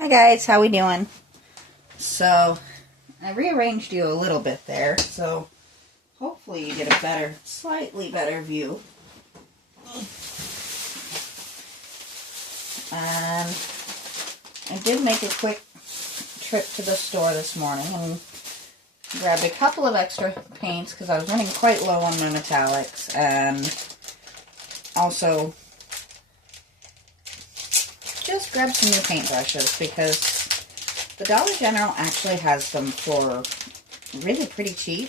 Hi guys, how we doing? So, I rearranged you a little bit there, so hopefully you get a slightly better view. And I did make a quick trip to the store this morning and grabbed a couple of extra paints because I was running quite low on my metallics, and also just grabbed some new paintbrushes because the Dollar General actually has them for really pretty cheap.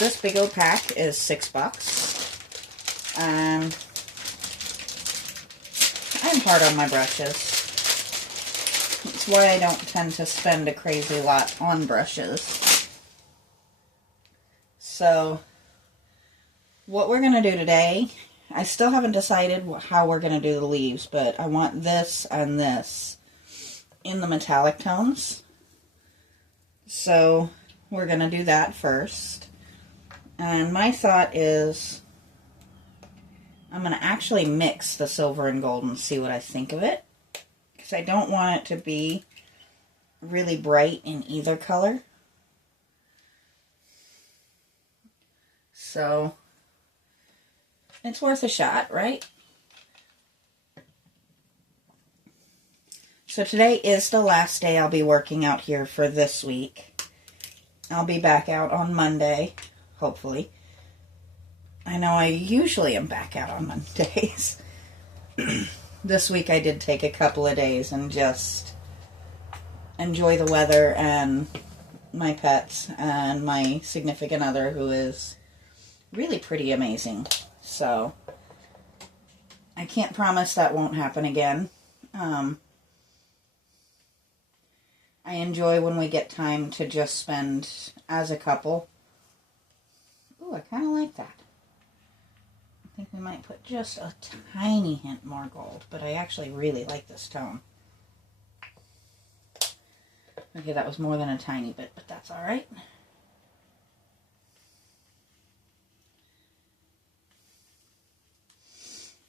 This big old pack is $6. And I'm hard on my brushes. That's why I don't tend to spend a crazy lot on brushes. So, what we're going to do today, I still haven't decided how we're going to do the leaves, but I want this and this in the metallic tones. So, we're going to do that first. And my thought is, I'm going to actually mix the silver and gold and see what I think of it. Because I don't want it to be really bright in either color. So, it's worth a shot, right? So today is the last day I'll be working out here for this week. I'll be back out on Monday, hopefully. I know I usually am back out on Mondays. This week I did take a couple of days and just enjoy the weather and my pets and my significant other, who is really pretty amazing. So, I can't promise that won't happen again. I enjoy when we get time to just spend as a couple. Ooh, I kind of like that. I think we might put just a tiny hint more gold, but I actually really like this tone. Okay, that was more than a tiny bit, but that's alright.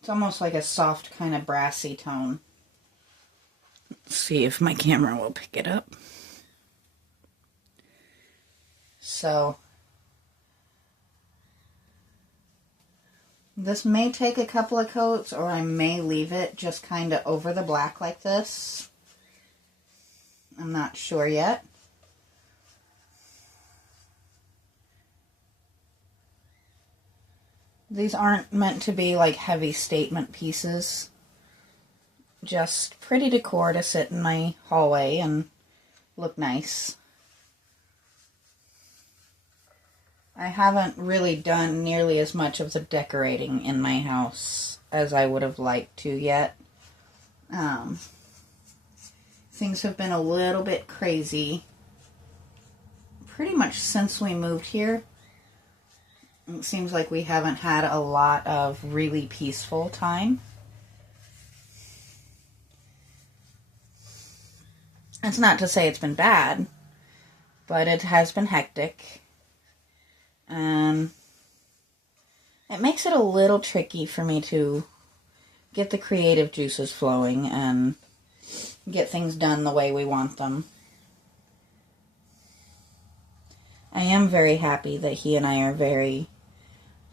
It's almost like a soft, kind of brassy tone. Let's see if my camera will pick it up. So, this may take a couple of coats, or I may leave it just kind of over the black like this. I'm not sure yet. These aren't meant to be like heavy statement pieces. Just pretty decor to sit in my hallway and look nice. I haven't really done nearly as much of the decorating in my house as I would have liked to yet. Things have been a little bit crazy pretty much since we moved here. It seems like we haven't had a lot of really peaceful time. It's not to say it's been bad, but it has been hectic. And it makes it a little tricky for me to get the creative juices flowing and get things done the way we want them. I am very happy that he and I are very,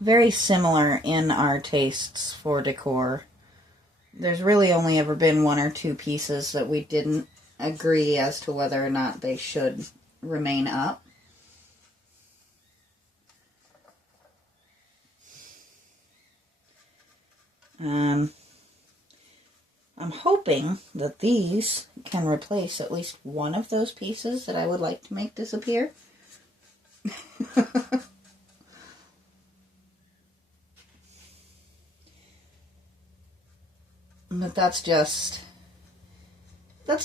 very similar in our tastes for decor. There's really only ever been one or two pieces that we didn't agree as to whether or not they should remain up. I'm hoping that these can replace at least one of those pieces that I would like to make disappear. But that's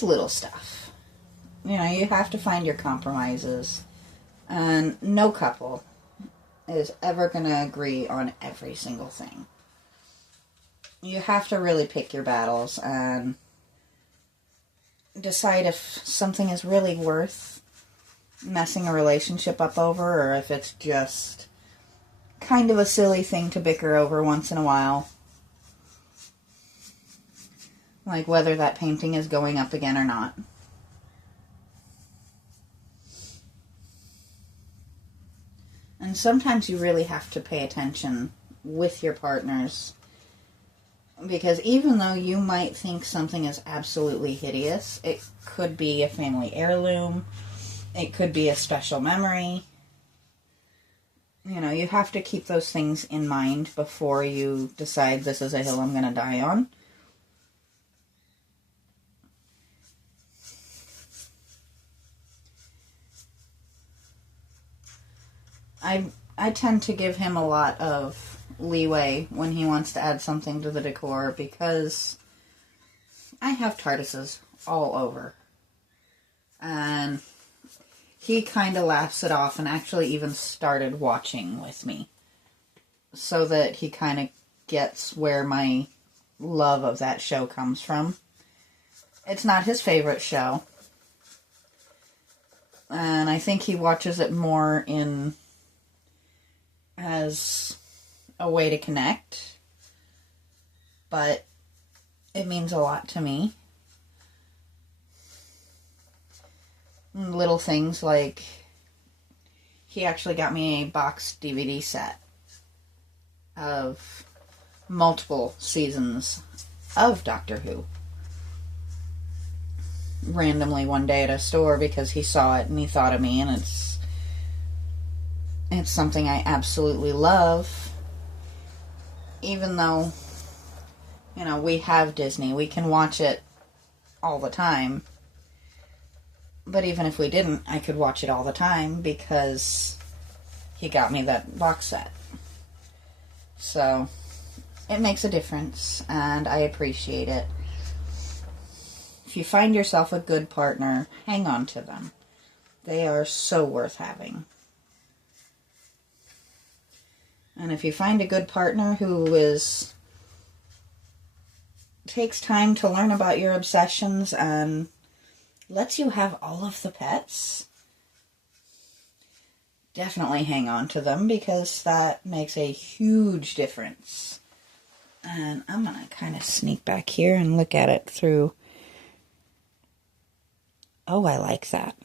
little stuff. You know, you have to find your compromises. And no couple is ever going to agree on every single thing. You have to really pick your battles and decide if something is really worth messing a relationship up over, or if it's just kind of a silly thing to bicker over once in a while. like whether that painting is going up again or not. And sometimes you really have to pay attention with your partners, because even though you might think something is absolutely hideous, it could be a family heirloom, it could be a special memory. You know, you have to keep those things in mind before you decide this is a hill I'm going to die on. I tend to give him a lot of leeway when he wants to add something to the decor, because I have TARDISes all over. And he kind of laughs it off and actually even started watching with me, so that he kind of gets where my love of that show comes from. It's not his favorite show, and I think he watches it more in as a way to connect, but it means a lot to me. Little things like he actually got me a boxed DVD set of multiple seasons of Doctor Who randomly one day at a store because he saw it and he thought of me, and it's something I absolutely love. Even though, you know, we have Disney, we can watch it all the time. But even if we didn't, I could watch it all the time because he got me that box set. So, it makes a difference, and I appreciate it. If you find yourself a good partner, hang on to them. They are so worth having. And if you find a good partner who takes time to learn about your obsessions and lets you have all of the pets, definitely hang on to them, because that makes a huge difference. And I'm going to kind of sneak back here and look at it through. Oh, I like that.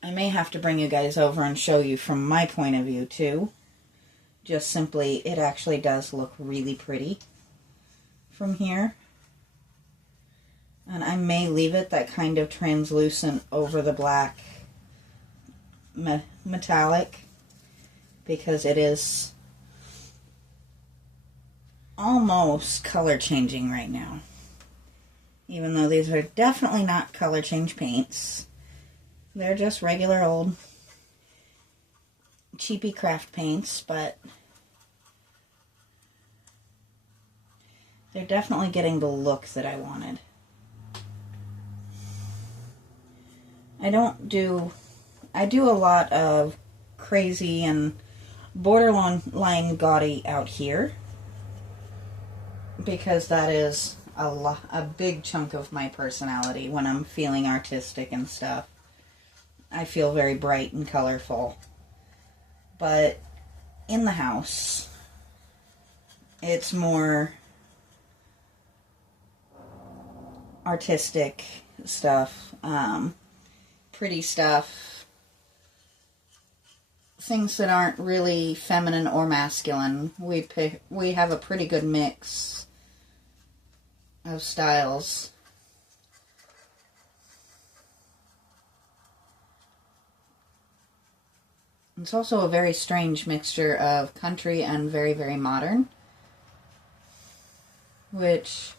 I may have to bring you guys over and show you from my point of view too. Just simply, it actually does look really pretty from here. And I may leave it that kind of translucent over the black metallic, because it is almost color changing right now. Even though these are definitely not color change paints. They're just regular old cheapy craft paints, but they're definitely getting the look that I wanted. I do a lot of crazy and borderline gaudy out here, because that is a big chunk of my personality when I'm feeling artistic and stuff. I feel very bright and colorful. But in the house, it's more artistic stuff, pretty stuff, things that aren't really feminine or masculine. We have a pretty good mix of styles. It's also a very strange mixture of country and very, very modern, which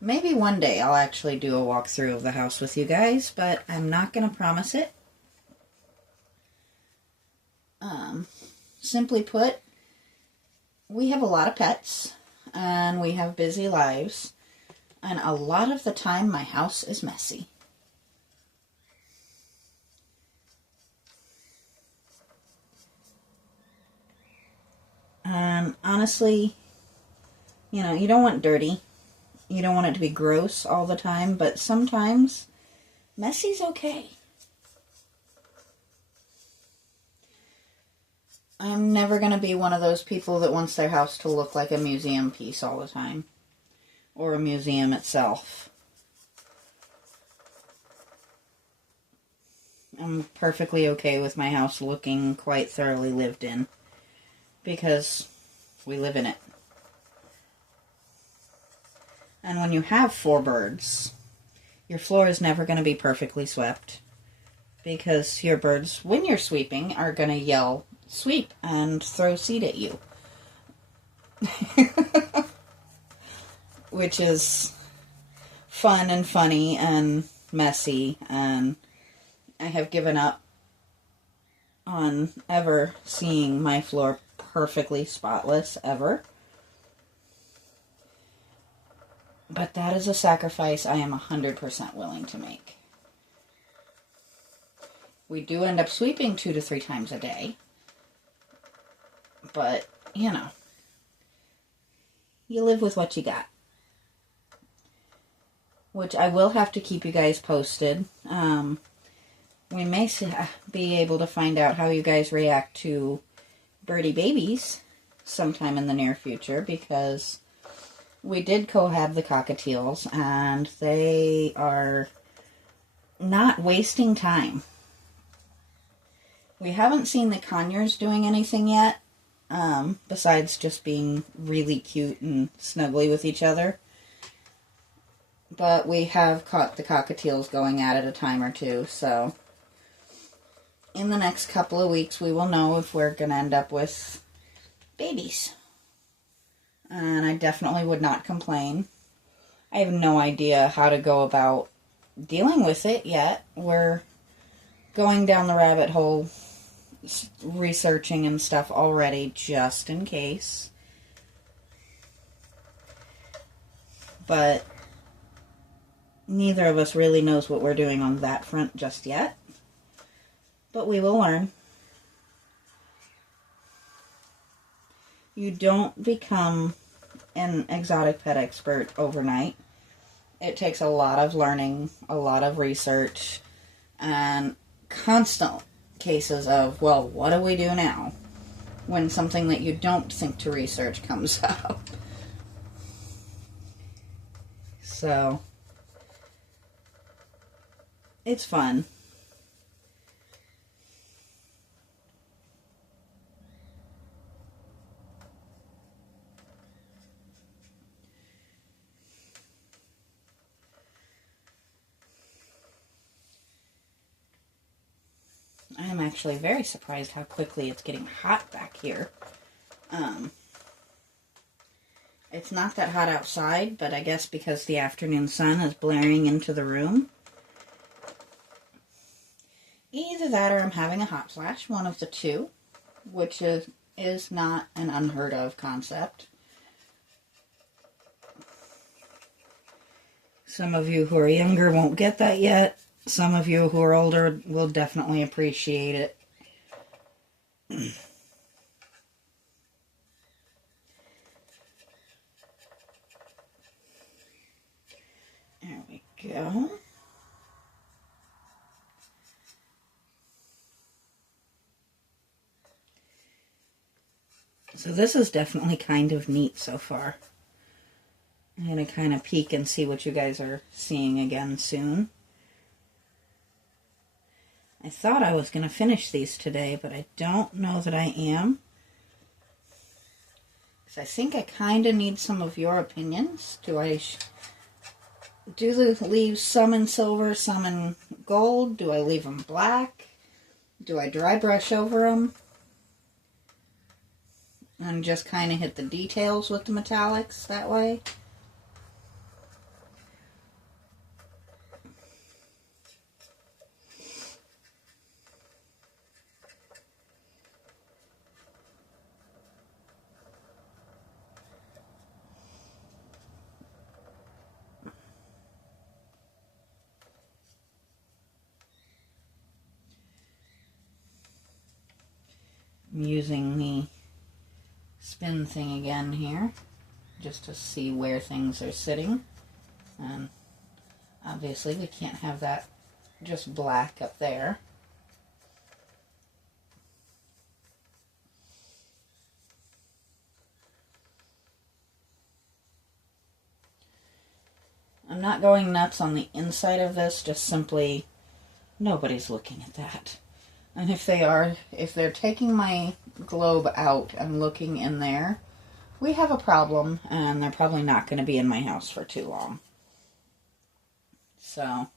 maybe one day I'll actually do a walkthrough of the house with you guys, but I'm not going to promise it. Simply put, we have a lot of pets, and we have busy lives, and a lot of the time my house is messy. And honestly, you know, you don't want dirty. You don't want it to be gross all the time, but sometimes messy's okay. I'm never going to be one of those people that wants their house to look like a museum piece all the time. Or a museum itself. I'm perfectly okay with my house looking quite thoroughly lived in. Because we live in it. And when you have 4 birds, your floor is never going to be perfectly swept. Because your birds, when you're sweeping, are going to yell, "Sweep," and throw seed at you. Which is fun and funny and messy, and I have given up on ever seeing my floor perfectly spotless, ever. But that is a sacrifice I am 100% willing to make. We do end up sweeping 2 to 3 times a day. But, you know, you live with what you got. Which I will have to keep you guys posted. We may be able to find out how you guys react to birdie babies sometime in the near future, because we did cohab the cockatiels, and they are not wasting time. We haven't seen the conures doing anything yet, besides just being really cute and snuggly with each other. But we have caught the cockatiels going at it a time or two, so in the next couple of weeks we will know if we're going to end up with babies. And I definitely would not complain. I have no idea how to go about dealing with it yet. We're going down the rabbit hole, researching and stuff already, just in case. But neither of us really knows what we're doing on that front just yet. But we will learn. You don't become an exotic pet expert overnight. It takes a lot of learning, a lot of research, and constant cases of, well, what do we do now? When something that you don't think to research comes up. So, it's fun. I am actually very surprised how quickly it's getting hot back here. It's not that hot outside, but I guess because the afternoon sun is blaring into the room. Either that or I'm having a hot flash, one of the two, which is not an unheard of concept. Some of you who are younger won't get that yet. Some of you who are older will definitely appreciate it. There we go. So this is definitely kind of neat so far. I'm going to kind of peek and see what you guys are seeing again soon. I thought I was going to finish these today, but I don't know that I am. Because I think I kind of need some of your opinions. Do I leave some in silver, some in gold? Do I leave them black? Do I dry brush over them? And just kind of hit the details with the metallics that way? I'm using the spin thing again here, just to see where things are sitting. And obviously we can't have that just black up there. not going nuts on the inside of this, just simply nobody's looking at that. And if they are, if they're taking my globe out and looking in there, we have a problem, and they're probably not going to be in my house for too long. So,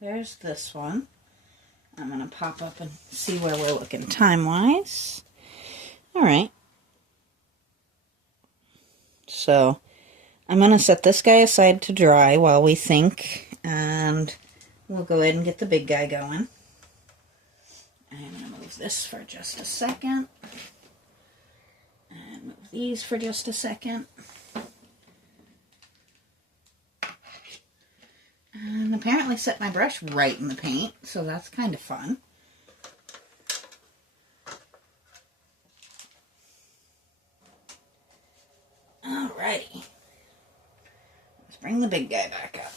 there's this one. I'm going to pop up and see where we're looking time-wise. Alright. So, I'm going to set this guy aside to dry while we think, and we'll go ahead and get the big guy going. I'm going to move this for just a second. And move these for just a second. And apparently set my brush right in the paint, so that's kind of fun. Alrighty. Let's bring the big guy back up.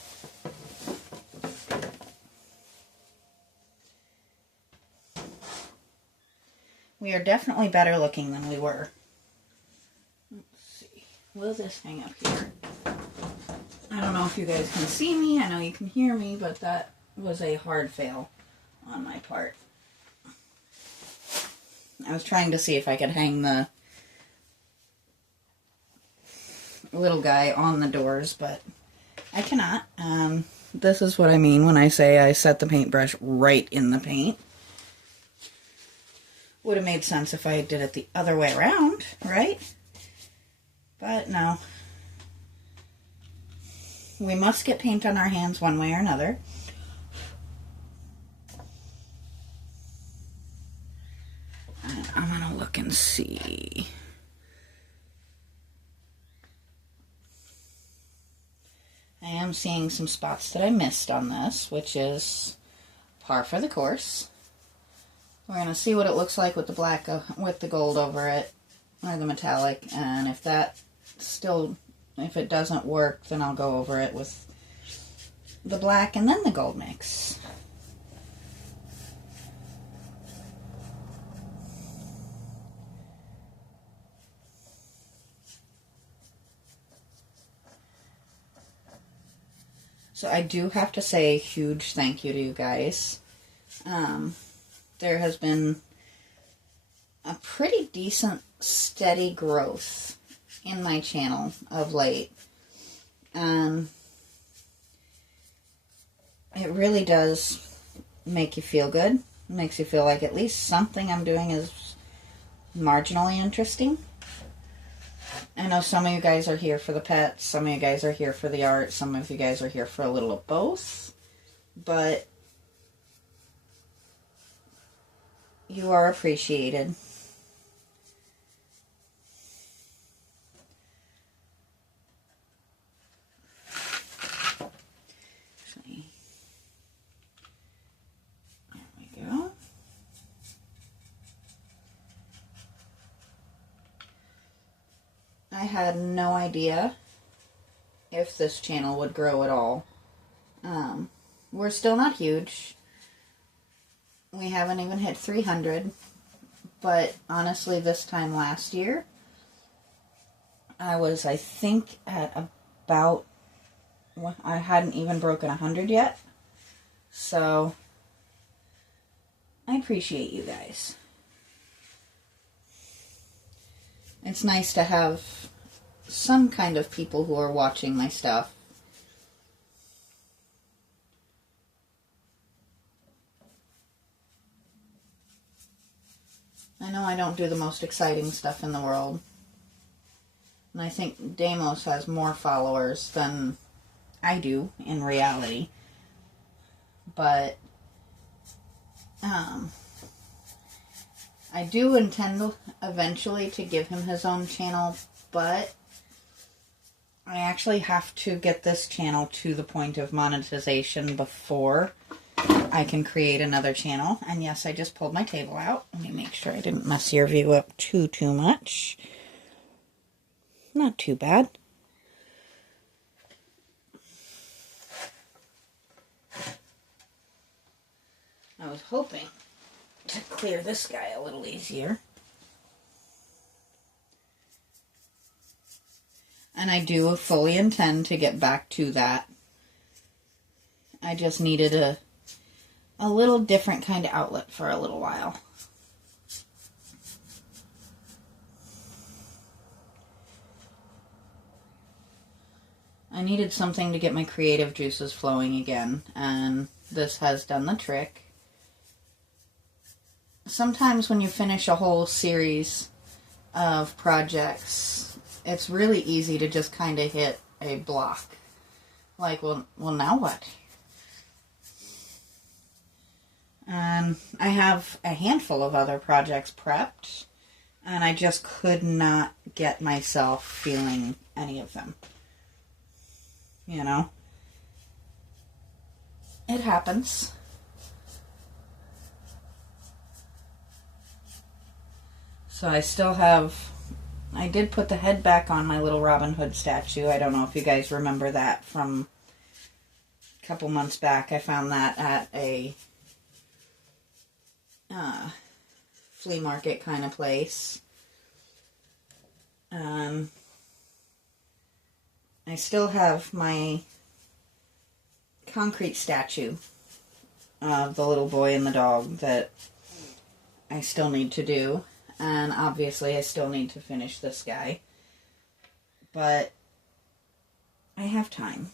We are definitely better looking than we were. Let's see. Will this hang up here? I don't know if you guys can see me. I know you can hear me, but that was a hard fail on my part. I was trying to see if I could hang the little guy on the doors, but I cannot. This is what I mean when I say I set the paintbrush right in the paint. Would have made sense if I did it the other way around, right? But no. We must get paint on our hands one way or another. And I'm going to look and see. I am seeing some spots that I missed on this, which is par for the course. We're going to see what it looks like with the black, with the gold over it, or the metallic, and if that still, if it doesn't work, then I'll go over it with the black and then the gold mix. So I do have to say a huge thank you to you guys. There has been a pretty decent, steady growth in my channel of late. It really does make you feel good. It makes you feel like at least something I'm doing is marginally interesting. I know some of you guys are here for the pets, some of you guys are here for the art, some of you guys are here for a little of both, but you are appreciated. Actually, there we go. I had no idea if this channel would grow at all. We're still not huge. We haven't even hit 300, but honestly, this time last year, I was, I think, at about, I hadn't even broken 100 yet, so I appreciate you guys. It's nice to have some kind of people who are watching my stuff. I know I don't do the most exciting stuff in the world. And I think Deimos has more followers than I do in reality. But I do intend eventually to give him his own channel, but I actually have to get this channel to the point of monetization before I can create another channel. And yes, I just pulled my table out. Let me make sure I didn't mess your view up too much. Not too bad. I was hoping to clear this guy a little easier. And I do fully intend to get back to that. I just needed a little different kind of outlet for a little while. I needed something to get my creative juices flowing again, and this has done the trick. Sometimes when you finish a whole series of projects, it's really easy to just kind of hit a block. Like, well, now what? I have a handful of other projects prepped, and I just could not get myself feeling any of them. You know? It happens. So I still have... I did put the head back on my little Robin Hood statue. I don't know if you guys remember that from a couple months back. I found that at a flea market kind of place. I still have my concrete statue of the little boy and the dog that I still need to do. And obviously I still need to finish this guy. But I have time.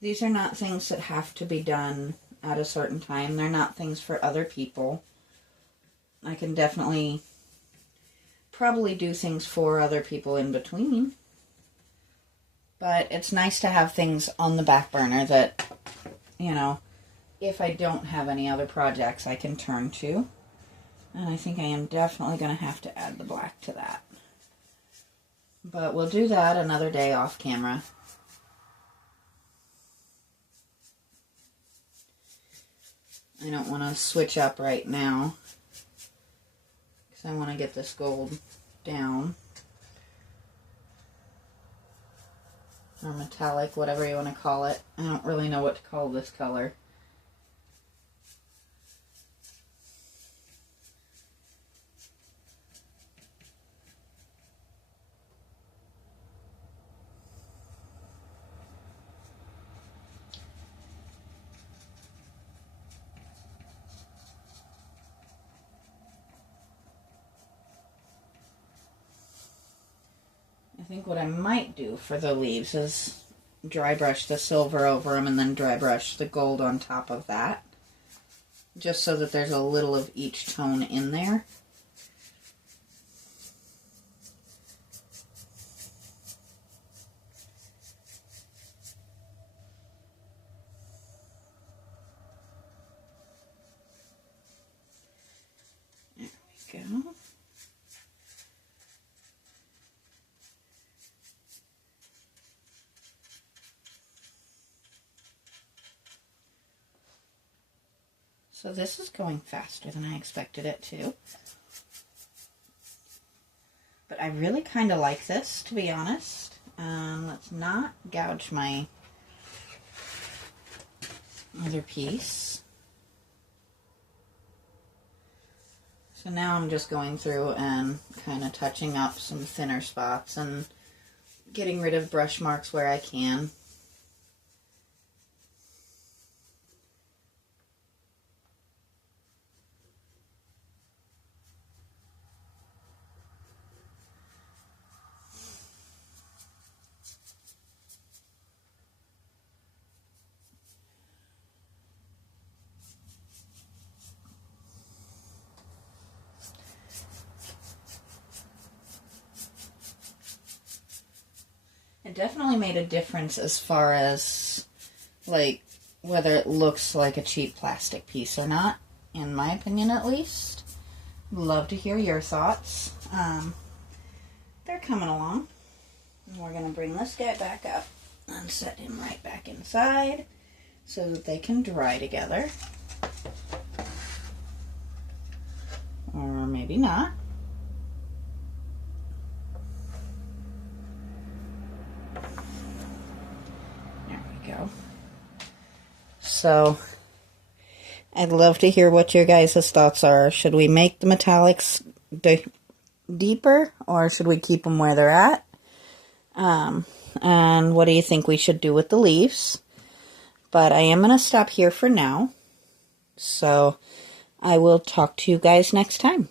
These are not things that have to be done at a certain time. They're not things for other people. I can definitely probably do things for other people in between. But it's nice to have things on the back burner that, you know, if I don't have any other projects I can turn to. And I think I am definitely going to have to add the black to that. But we'll do that another day off camera. I don't want to switch up right now, because I want to get this gold down. Or metallic, whatever you want to call it. I don't really know what to call this color. I think what I might do for the leaves is dry brush the silver over them and then dry brush the gold on top of that. Just so that there's a little of each tone in there. There we go. So this is going faster than I expected it to. But I really kind of like this, to be honest. Let's not gouge my other piece. So now I'm just going through and kind of touching up some thinner spots and getting rid of brush marks where I can. It definitely made a difference as far as, like, whether it looks like a cheap plastic piece or not, in my opinion at least. Love to hear your thoughts. They're coming along. And we're going to bring this guy back up and set him right back inside so that they can dry together. Or maybe not. So, I'd love to hear what your guys' thoughts are. Should we make the metallics deeper, or should we keep them where they're at? And what do you think we should do with the leaves? But I am going to stop here for now. So I will talk to you guys next time.